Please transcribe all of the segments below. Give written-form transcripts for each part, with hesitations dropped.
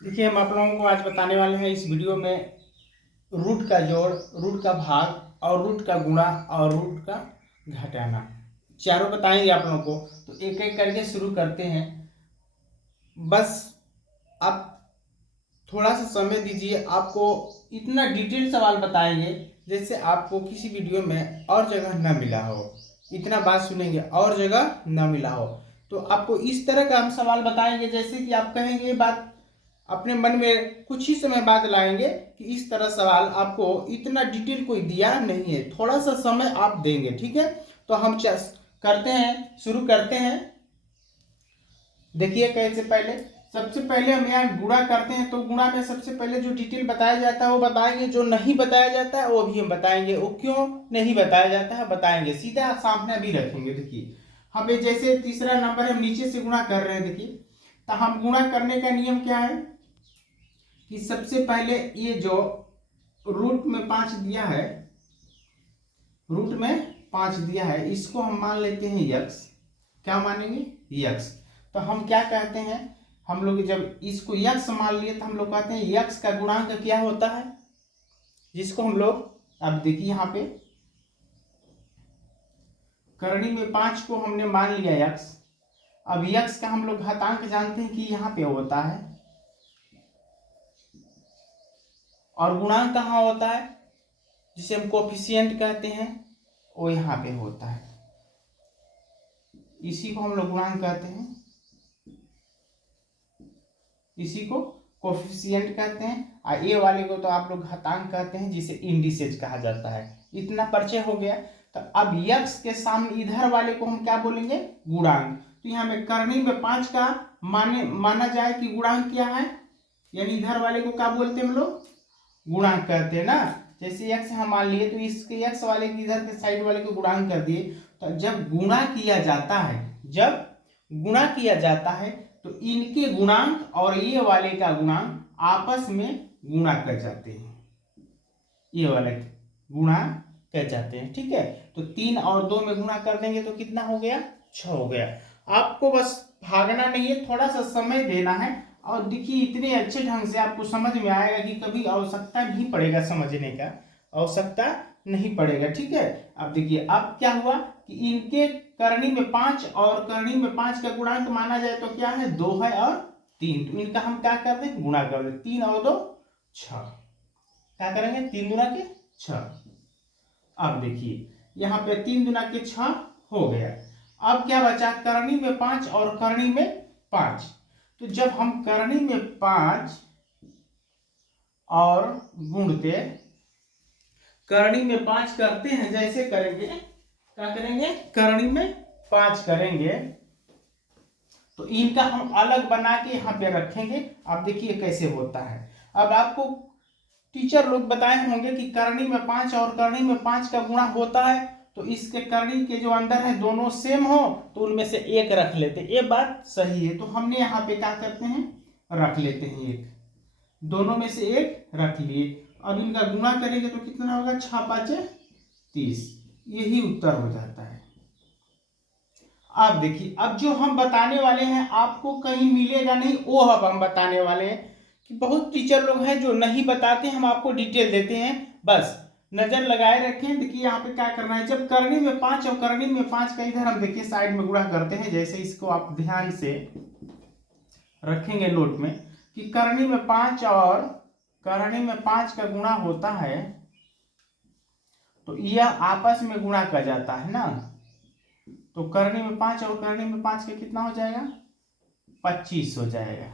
देखिए, हम आप लोगों को आज बताने वाले हैं इस वीडियो में रूट का जोड़, रूट का भाग और रूट का गुणा और रूट का घटाना, चारों बताएंगे आप लोगों को। तो एक एक करके शुरू करते हैं। बस आप थोड़ा सा समय दीजिए, आपको इतना डिटेल सवाल बताएंगे जैसे आपको किसी वीडियो में और जगह न मिला हो। इतना बात सुनेंगे और जगह न मिला हो, तो आपको इस तरह का हम सवाल बताएंगे जैसे कि आप कहेंगे ये बात अपने मन में कुछ ही समय बाद लाएंगे कि इस तरह सवाल आपको इतना डिटेल कोई दिया नहीं है, थोड़ा सा समय आप देंगे। ठीक है, तो हम करते हैं, शुरू करते हैं। देखिए कैसे, पहले सबसे पहले हम यहाँ गुणा करते हैं, तो गुणा में सबसे पहले जो डिटेल बताया जाता है वो बताएंगे, जो नहीं बताया जाता है वो भी हम बताएंगे। वो क्यों नहीं बताया जाता है बताएंगे, सीधा सामने भी रखेंगे। देखिए हमें जैसे तीसरा नंबर हम नीचे से गुणा कर रहे हैं, देखिए तो हम गुणा करने का नियम क्या है कि सबसे पहले ये जो रूट में 5 दिया है, रूट में 5 दिया है, इसको हम मान लेते हैं यक्स। क्या मानेंगे? यक्स। तो हम क्या कहते हैं, हम लोग जब इसको यक्स मान लिए तो हम लोग कहते हैं यक्स का गुणांक क्या होता है, जिसको हम लोग, अब देखिए यहाँ पे करनी में 5 को हमने मान लिया यक्स। अब यक्स का हम लोग घातांक जानते हैं कि यहाँ पे होता है, और गुणांक कहाँ होता है जिसे हम कोफिशिएंट कहते हैं, वो यहाँ पे होता है। इसी को हम लोग गुणांक कहते हैं, इसी को कोफिशिएंट कहते हैं। और ये वाले को तो आप लोग घातांक कहते हैं, जिसे इंडिसेज कहा जाता है। इतना परिचय हो गया। तो अब यक्स के सामने इधर वाले को हम क्या बोलेंगे? गुणांक। तो यहाँ में करनी में 5 का माना जाए कि गुणांक क्या है, यानी इधर वाले को क्या बोलते हैं हम लोग? गुणांक कहते हैं ना। जैसे यक्स हम मान लिए तो इसके यक्स वाले के इधर के साइड वाले को गुणांक कर दिए। तो जब गुणा किया जाता है, जब गुणा किया जाता है तो इनके गुणांक और ये वाले का गुणांक आपस में गुणा कर जाते हैं, ये वाले गुणा कर जाते हैं। ठीक है, तो 3 और 2 में गुणा कर देंगे तो कितना हो गया? 6 हो गया। आपको बस भागना नहीं है, थोड़ा सा समय देना है। और देखिए इतने अच्छे ढंग से आपको समझ में आएगा कि कभी आवश्यकता नहीं पड़ेगा समझने का, आवश्यकता नहीं पड़ेगा। ठीक है, अब देखिए अब क्या हुआ कि इनके करनी में 5 और करनी में 5 का गुणांक माना जाए तो क्या है? 2 है और 3। तो इनका हम क्या कर दें? गुणा कर दें। 3 और 2 6। क्या करेंगे? 3 गुना के 6। अब देखिए यहाँ पे 3 गुना के 6 हो गया। अब क्या बचा? करनी में 5 और करनी में 5। तो जब हम करनी में 5 और गुणते करनी में 5 करते हैं, जैसे करेंगे, क्या करेंगे? करनी में 5 करेंगे तो इनका हम अलग बना के यहाँ पे रखेंगे। अब देखिए कैसे होता है। अब आपको टीचर लोग बताए होंगे कि करनी में 5 और करनी में 5 का गुणा होता है, तो इसके करनी के जो अंदर है दोनों सेम हो तो उनमें से एक रख लेते, ये बात सही है। तो हमने यहाँ पे क्या करते हैं? रख लेते हैं एक, दोनों में से एक रख लिए। अब इनका गुणा करेंगे तो कितना होगा? 6 5 30। यही उत्तर हो जाता है। अब देखिए अब जो हम बताने वाले हैं आपको कहीं मिलेगा नहीं, वो अब हम बताने वाले हैं। कि बहुत टीचर लोग हैं जो नहीं बताते, हम आपको डिटेल देते हैं, बस नजर लगाए रखें। देखिए यहाँ पे क्या करना है, जब करनी में 5 और करनी में 5 का इधर हम देखिए साइड में गुणा करते हैं। जैसे इसको आप ध्यान से रखेंगे नोट में कि करनी में 5 और करनी में 5 का गुणा होता है, तो यह आपस में गुणा कर जाता है ना। तो करनी में 5 और करनी में 5 का कितना हो जाएगा? 25 हो जाएगा।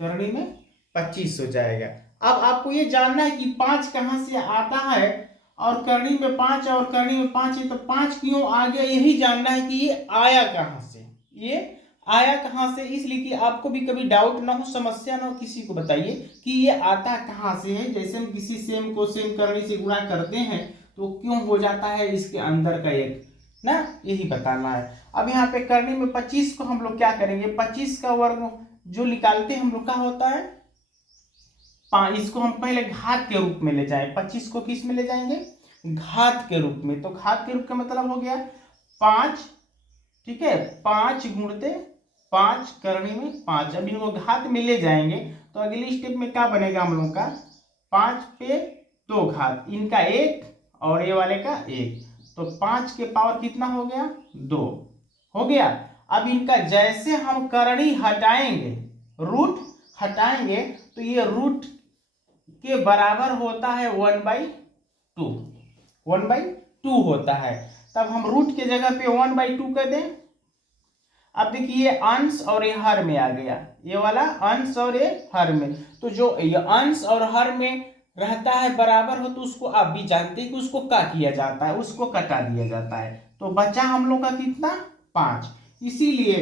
करनी में 25 हो जाएगा। अब आपको ये जानना है कि 5 कहां से आता है, और करनी में 5 और करनी में 5 है तो 5 क्यों आ गया, यही जानना है कि ये आया कहां से, ये आया कहां से। इसलिए कि आपको भी कभी डाउट ना हो, समस्या ना हो, किसी को बताइए कि ये आता कहां से है। जैसे हम किसी सेम को सेम करनी से गुणा करते हैं तो क्यों हो जाता है इसके अंदर का एक ना, यही बताना है। अब यहाँ पे करनी में 25 को हम लोग क्या करेंगे? 25 का वर्ग जो निकालते हैं हम लोग का होता है 5। इसको हम पहले घात के रूप में ले जाए, 25 को किस में ले जाएंगे? घात के रूप में। तो घात के रूप का मतलब हो गया 5। ठीक है, 5 गुणते 5 करनी में 5। अब इनको घात में ले जाएंगे तो अगली स्टेप में क्या बनेगा हम लोग का, 5 पे 2 घात, इनका 1 और ये वाले का 1, तो 5 के पावर कितना हो गया, 2 हो गया। अब इनका जैसे हम करनी हटाएंगे, रूट हटाएंगे, तो ये रूट के बराबर होता है 1/2, 1/2 होता है। तब हम रूट के जगह पे 1/2 कर दें। अब देखिए ये अंश और ये हर में आ गया, ये वाला अंश और ये हर में, तो जो ये अंश और हर में रहता है बराबर हो, तो उसको आप भी जानते हैं कि उसको क्या किया जाता है, उसको कटा दिया जाता है। तो बचा हम लोग का कितना, 5। इसीलिए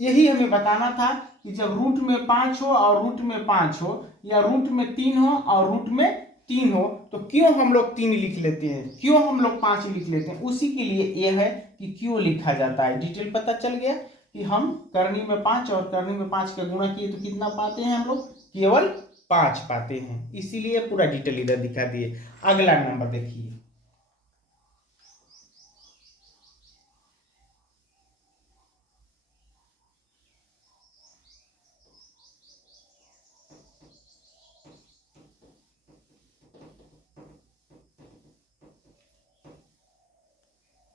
यही हमें बताना था कि जब रूट में 5 हो और रूट में 5 हो, या रूट में 3 हो और रूट में 3 हो, तो क्यों हम लोग 3 लिख लेते हैं, क्यों हम लोग 5 लिख लेते हैं, उसी के लिए यह है कि क्यों लिखा जाता है। डिटेल पता चल गया कि हम करनी में 5 और करनी में 5 का गुणा किए तो कितना पाते हैं हम लोग, केवल 5 पाते हैं। इसीलिए पूरा डिटेल इधर दिखा दिए। अगला नंबर देखिए,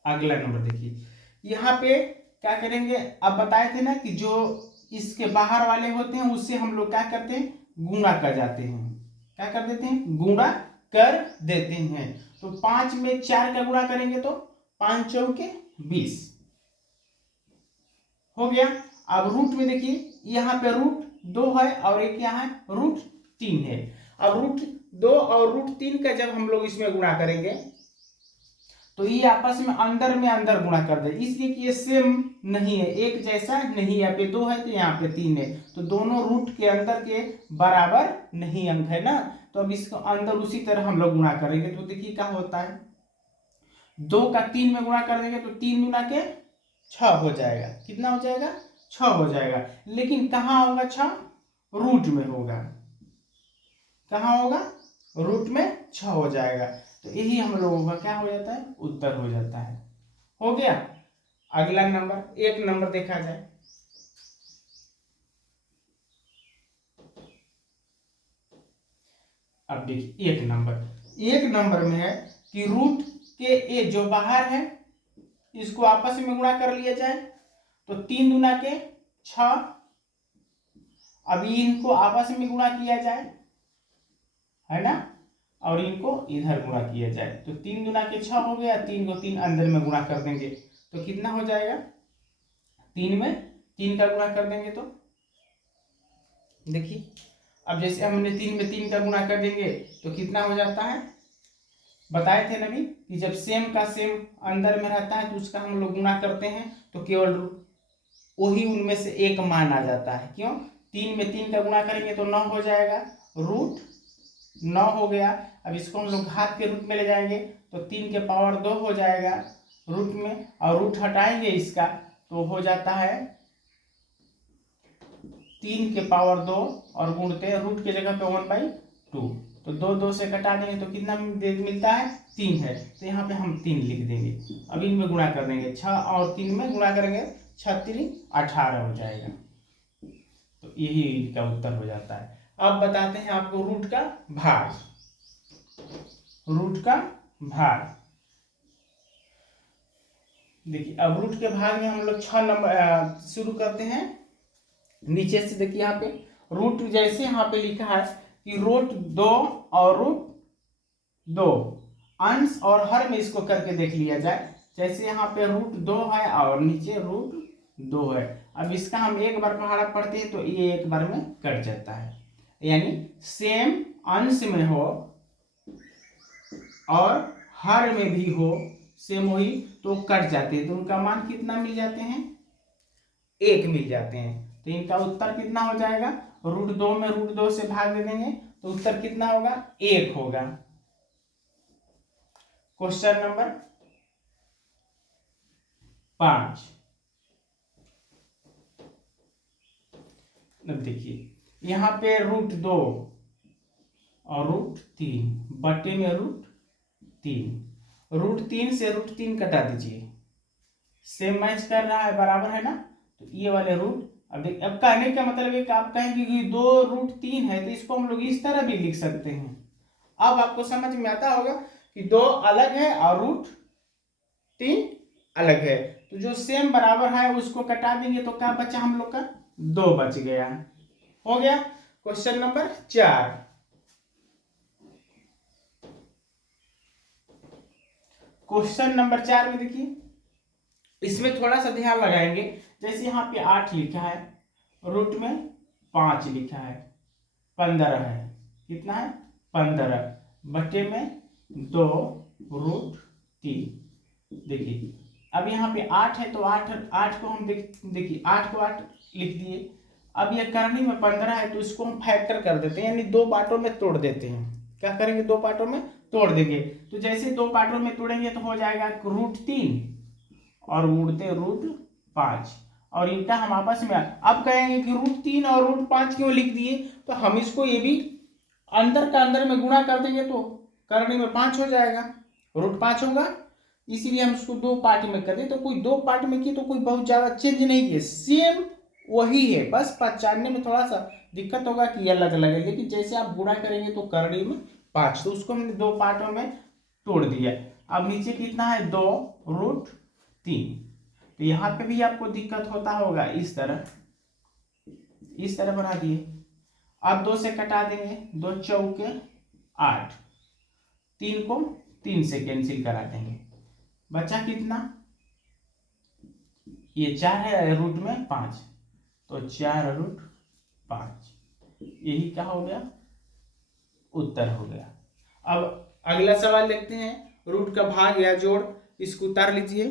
अगला नंबर देखिए, यहाँ पे क्या करेंगे, अब बताए थे ना कि जो इसके बाहर वाले होते हैं उससे हम लोग क्या करते हैं, गुणा कर जाते हैं, क्या कर देते हैं, गुणा कर देते हैं। तो 5 में 4 का गुणा करेंगे तो 5 चौके 20 हो गया। अब रूट में देखिए, यहाँ पे रूट 2 है और एक यहाँ है रूट 3 है। अब रूट 2 और रूट 3 का जब हम लोग इसमें गुणा करेंगे तो ये आपस में अंदर गुणा कर दे, इसलिए कि ये सेम नहीं है, एक जैसा नहीं, यहाँ पे 2 है तो यहाँ पे 3 है, तो दोनों रूट के अंदर के बराबर नहीं अंक है ना। तो अब इसको अंदर उसी तरह हम लोग गुणा करेंगे, तो देखिए क्या होता है, 2 का 3 में गुणा कर देंगे तो 3 गुना के 6 हो जाएगा, कितना हो जाएगा, 6 हो जाएगा। लेकिन कहाँ होगा 6, रूट में होगा, कहाँ होगा, रूट में 6 हो जाएगा। तो यही हम लोगों का क्या हो जाता है, उत्तर हो जाता है। हो गया। अगला नंबर, एक नंबर देखा जाए, अब देखिए एक नंबर में है कि रूट के ए जो बाहर है इसको आपस में गुणा कर लिया जाए, तो 3 गुना के 6, अभी इनको आपस में गुणा किया जाए, है ना, और इनको इधर गुणा किया जाए, तो 3 गुना के 6 हो गया, 3 को 3 अंदर में गुणा कर देंगे तो कितना हो जाएगा, 3 में 3 का गुणा कर देंगे तो देखिए, अब जैसे हमने 3 में 3 का गुणा कर देंगे तो कितना हो जाता है, बताए थे नबी कि जब सेम का सेम अंदर में रहता है तो उसका हम लोग गुणा करते हैं तो केवल वही उनमें से एक मान आ जाता है। क्यों, 3 में 3 का गुणा करेंगे तो 9 हो जाएगा, रूट 9 हो गया। अब इसको हम लोग घात के रूप में ले जाएंगे तो 3 के पावर 2 हो जाएगा रूट में, और रूट हटाएंगे इसका तो हो जाता है 3 के पावर 2 और गुणते हैं रूट के जगह पे 1/2, तो 2 2 से घटा देंगे तो कितना मिलता है, 3 है, तो यहाँ पे हम 3 लिख देंगे। अब इनमें गुणा कर देंगे, 6 और 3 में गुणा करेंगे 6 3 18 हो जाएगा, तो यही इसका उत्तर हो जाता है। अब बताते हैं आपको रूट का भाग, रूट का भाग देखिए, अब रूट के भाग में हम लोग 6 नंबर शुरू करते हैं नीचे से। देखिए यहाँ पे रूट जैसे यहाँ पे लिखा है कि रूट 2 और रूट 2 अंश और हर में इसको करके देख लिया जाए। जैसे यहाँ पे रूट 2 है और नीचे रूट 2 है, अब इसका हम एक बार पहाड़ा पढ़ते हैं तो ये एक बार में कट जाता है, यानी सेम अंश में हो और हर में भी हो सेम वही तो कट जाते हैं, तो उनका मान कितना मिल जाते हैं, 1 मिल जाते हैं। तो इनका उत्तर कितना हो जाएगा, रूट 2 में रूट 2 से भाग दे देंगे तो उत्तर कितना होगा, 1 होगा। क्वेश्चन नंबर 5, देखिए यहाँ पे रूट 2 और रूट 3 बटे में रूट 3, रूट 3 से रूट 3 कटा दीजिए, सेम मैच कर रहा है, बराबर है ना, तो ये वाले रूट, अब कहने का मतलब है कि आप कहेंगे कि 2√3 है तो इसको हम लोग इस तरह भी लिख सकते हैं। अब आपको समझ में आता होगा कि 2 अलग है और √3 अलग है, तो जो सेम बराबर है उसको कटा देंगे तो क्या बचा हम लोग का, 2 बच गया। हो गया क्वेश्चन नंबर 4। क्वेश्चन नंबर 4 में देखिए, इसमें थोड़ा सा ध्यान लगाएंगे। जैसे यहाँ पे 8 लिखा है, रूट में 5 लिखा है, 15 है, कितना है 15 बटे में 2√3। देखिए अब यहाँ पे 8 है तो 8 को हम देखिए 8 को 8 लिख दिए। अब ये करनी में 15 है तो इसको हम फैक्टर कर देते हैं, यानी 2 पार्टों में तोड़ देते हैं। क्या करेंगे, 2 पार्टों में तोड़ देंगे। तो जैसे 2 पार्टों में तोड़ेंगे तो हो जाएगा √3 और उड़ते √5, और इनका हम आपस में अब कहेंगे कि √3 और √5 क्यों लिख दिए, तो हम इसको ये भी अंदर का अंदर में गुणा कर देंगे तो करने में 5 हो जाएगा, √5 होगा। इसीलिए हम इसको 2 पार्ट में कर दें। तो कोई 2 पार्ट में किए तो कोई बहुत ज्यादा चेंज नहीं किए, सेम वही है, बस पहचानने में थोड़ा सा दिक्कत होगा कि अलग अलग है। लेकिन जैसे आप गुणा करेंगे तो करने में 5, तो उसको हमने 2 पार्टों में तोड़ दिया। अब नीचे कितना है 2√3। तो यहाँ पे भी आपको दिक्कत होता होगा, इस तरह बना दिए। अब 2 से कटा देंगे, 2 चौके 8, 3 को 3 से कैंसिल करा देंगे, बचा कितना, ये 4 है रूट में 5, तो 4√5, यही क्या हो गया, उत्तर हो गया। अब अगला सवाल देखते हैं, रूट का भाग या जोड़, इसको उतार लीजिए।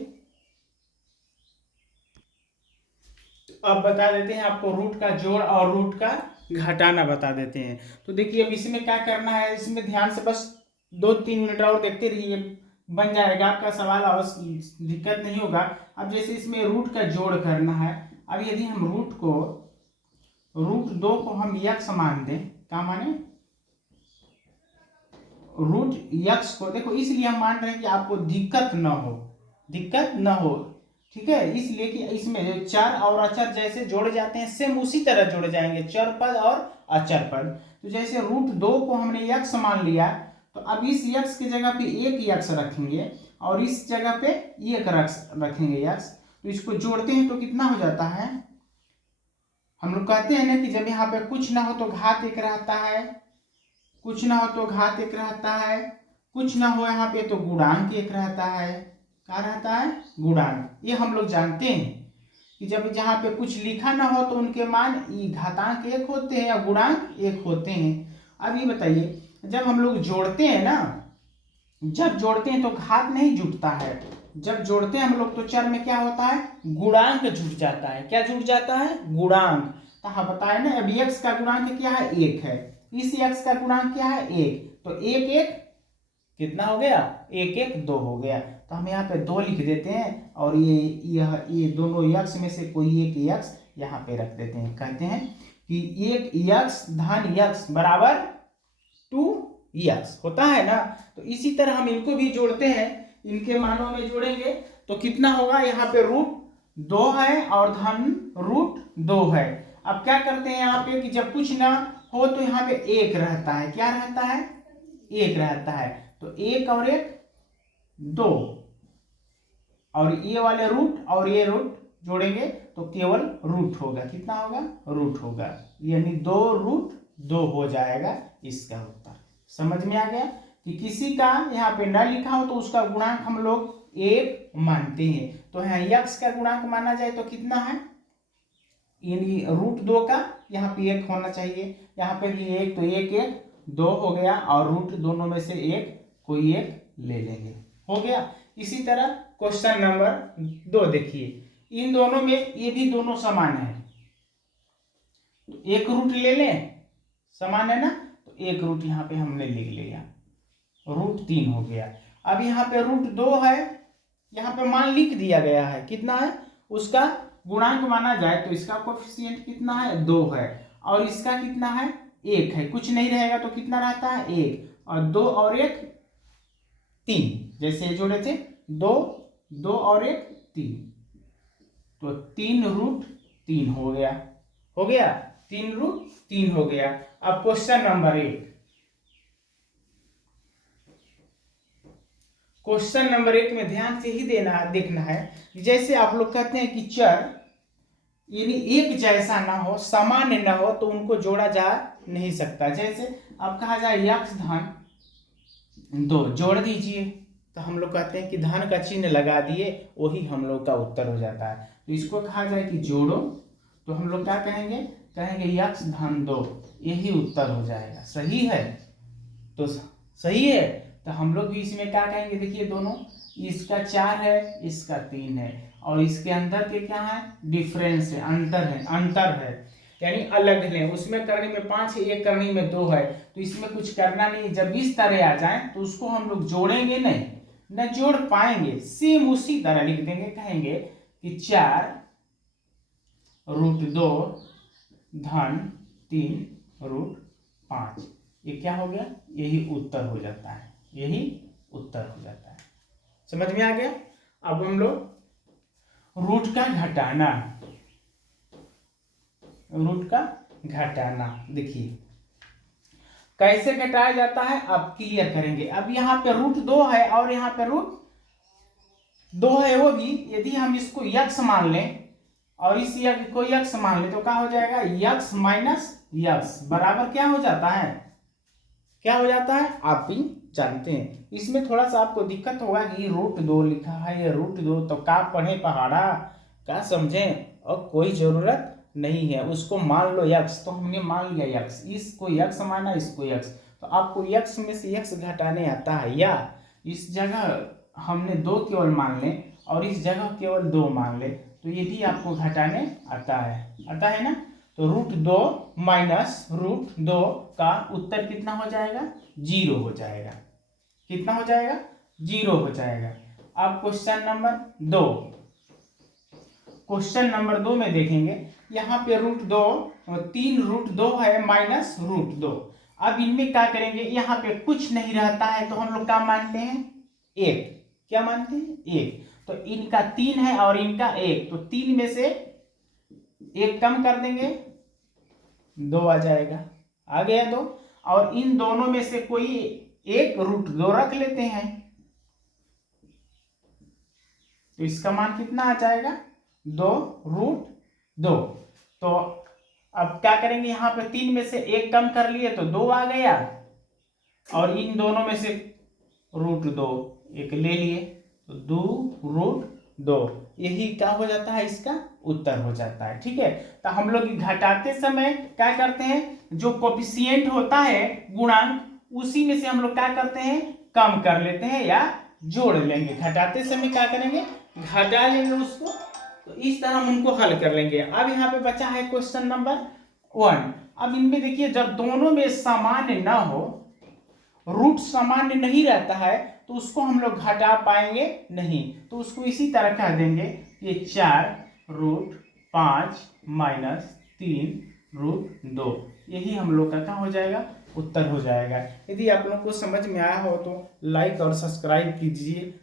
अब बता देते हैं आपको रूट का जोड़ और रूट का घटाना बता देते हैं। तो देखिए अब इसमें क्या करना है, इसमें ध्यान से बस 2-3 मिनट और देखते रहिए, बन जाएगा आपका सवाल, अवश्य दिक्कत नहीं होगा। अब जैसे इसमें रूट का जोड़ करना है, अब यदि हम √2 को हम यक्स मान दें, क्या माने, रूट यक्स को, देखो इसलिए हम मान रहे हैं कि आपको दिक्कत न हो, ठीक है। इसलिए कि इसमें चर और अचर जैसे जोड़े जाते हैं, सेम उसी तरह जोड़े जाएंगे, चर पद और अचर पद। तो जैसे √2 को हमने यक्स मान लिया, तो अब इस यक्स की जगह पे एक यक्स रखेंगे और इस जगह पे एक रखेंगे यक्स। तो इसको जोड़ते हैं तो कितना हो जाता है, हम लोग कहते हैं ना कि जब यहाँ पे कुछ ना हो तो घात 1 रहता है, कुछ ना हो तो घात 1 रहता है, कुछ ना हो यहाँ पे तो गुणांक 1 रहता है। क्या रहता है, गुणांक। ये हम लोग जानते हैं कि जब जहाँ पे कुछ लिखा ना हो तो उनके मान घातांक 1 होते हैं या गुणांक 1 होते हैं। अब ये बताइए, जब हम लोग जोड़ते हैं ना, जब जोड़ते हैं तो घात नहीं जुटता है, जब जोड़ते हैं हम लोग तो चर में क्या होता है, गुणांक जुट जाता है। क्या जुट जाता है, गुणांक। तो हाँ बताया ना, अब x का गुणांक क्या है, 1 है, इस x का गुणांक क्या है, 1, तो 1 1 कितना हो गया, 1 1 2 हो गया। तो हम यहाँ पे 2 लिख देते हैं और ये दोनों यक्स में से कोई एक यक्स यहाँ पे रख देते हैं। कहते हैं कि 1 यक्स धन यक्स बराबर 2 यक्स होता है ना। तो इसी तरह हम इनको भी जोड़ते हैं, इनके मानों में जोड़ेंगे तो कितना होगा, यहाँ पे √2 है और धन √2 है। अब क्या करते हैं यहाँ पे कि जब कुछ ना हो तो यहाँ पे 1 रहता है, क्या रहता है, 1 रहता है। तो 1 और 1 2, और ये वाले रूट और ये रूट जोड़ेंगे तो केवल रूट होगा, कितना होगा, रूट होगा, यानी 2√2 हो जाएगा इसका उत्तर। समझ में आ गया कि किसी का यहाँ पे न लिखा हो तो उसका गुणांक हम लोग 1 मानते हैं। तो यहाँ यक्स का गुणांक माना जाए तो कितना है, यानी √2 का यहाँ पे 1 होना चाहिए, यहाँ पे भी 1, तो 1 1 2 हो गया, और रूट दोनों में से कोई एक ले लेंगे, हो गया। इसी तरह क्वेश्चन नंबर 2 देखिए, इन दोनों में ये भी दोनों समान है, तो एक रूट ले लें, समान है ना, तो एक रूट यहाँ पे हमने लिख लिया, √3 हो गया। अब यहाँ पे √2 है, यहाँ पे मान लिख दिया गया है, कितना है, उसका गुणांक माना जाए तो इसका कोएफिशिएंट कितना है, 2 है, और इसका कितना है, 1 है, कुछ नहीं रहेगा तो कितना रहता है, 1, और 2 और 1 3, जैसे जोड़े थे 2 2 और 1 3, तो 3 3 हो गया, हो गया 3√3 हो गया। अब क्वेश्चन नंबर 1, क्वेश्चन नंबर 1 में ध्यान से ही देखना है। जैसे आप लोग कहते हैं कि चर यानी एक जैसा ना हो, सामान्य ना हो, तो उनको जोड़ा जा नहीं सकता। जैसे अब कहा जाए यक्स धन 2 जोड़ दीजिए, तो हम लोग कहते हैं कि धन का चिन्ह लगा दिए, वही हम लोग का उत्तर हो जाता है। तो इसको कहा जाए कि जोड़ो, तो हम लोग क्या कहेंगे, कहेंगे यक्स धन 2, यही उत्तर हो जाएगा। सही है, तो सही है, तो हम लोग भी इसमें क्या कहेंगे, देखिए दोनों, इसका 4 है, इसका 3 है, और इसके अंदर के क्या है, डिफरेंस है, अंतर है, यानी अलग है। उसमें करनी में 5 है, एक करनी में 2 है, तो इसमें कुछ करना नहीं। जब इस तरह आ जाए तो उसको हम लोग जोड़ेंगे नहीं, न जोड़ पाएंगे, सेम उसी तरह लिख देंगे, कहेंगे कि 4√2 धन 3√5, ये क्या हो गया, यही उत्तर हो जाता है, यही उत्तर हो जाता है। समझ में आ गया। अब हम लोग रूट का घटाना देखिए कैसे घटाया जाता है, अब क्लियर करेंगे। अब यहाँ पे √2 है और यहाँ पे √2 है, वो भी यदि हम इसको यक्स मान लें और इस यक्स को यक्स मान लें तो क्या हो जाएगा, यक्स माइनस यक्स बराबर क्या हो जाता है, क्या हो जाता है, आप भी जानते हैं। इसमें थोड़ा सा आपको दिक्कत होगा कि √2 लिखा है, ये √2 तो का पढ़े पहाड़ा, क्या समझें, और कोई जरूरत नहीं है, उसको मान लो यक्स, तो हमने मान लिया यक्स, इसको यक्स माना, इसको यक्स, तो आपको यक्स में से यक्स घटाने आता है, या इस जगह हमने 2 केवल मान लें और इस जगह केवल 2 मान ले, तो ये भी आपको घटाने आता है ना। तो √2 माइनस √2 का उत्तर कितना हो जाएगा, 0 हो जाएगा। कितना हो जाएगा, 0 हो जाएगा। अब क्वेश्चन नंबर 2, क्वेश्चन नंबर 2 में देखेंगे, यहाँ पे √2 3√2 है माइनस √2। अब इनमें क्या करेंगे, यहाँ पे कुछ नहीं रहता है, तो हम लोग क्या मानते हैं, 1, क्या मानते हैं, 1। तो इनका 3 है और इनका 1, तो 3 में से 1 कम कर देंगे, 2 आ जाएगा, आ गया 2। और इन दोनों में से कोई एक √2 रख लेते हैं, तो इसका मान कितना आ जाएगा, 2√2। तो अब क्या करेंगे, यहाँ पे 3 में से 1 कम कर लिए तो 2 आ गया, और इन दोनों में से √2 एक ले लिए, तो 2√2, यही क्या हो जाता है, इसका उत्तर हो जाता है। ठीक है, तो हम लोग घटाते समय क्या करते हैं, जो कोफिशिएंट होता है गुणांक, उसी में से हम लोग क्या करते हैं, कम कर लेते हैं या जोड़ लेंगे। घटाते समय क्या करेंगे, घटा लेंगे उसको, तो इस तरह हम उनको हल कर लेंगे। अब यहाँ पे बचा है क्वेश्चन नंबर 1। अब इनमें देखिए, जब दोनों में सामान्य ना हो, रूट सामान्य नहीं रहता है, तो उसको हम लोग घटा पाएंगे नहीं, तो उसको इसी तरह कह देंगे, ये 4√5 माइनस 3√2, यही हम लोग का क्या हो जाएगा, उत्तर हो जाएगा। यदि आप लोग को समझ में आया हो तो लाइक और सब्सक्राइब कीजिए।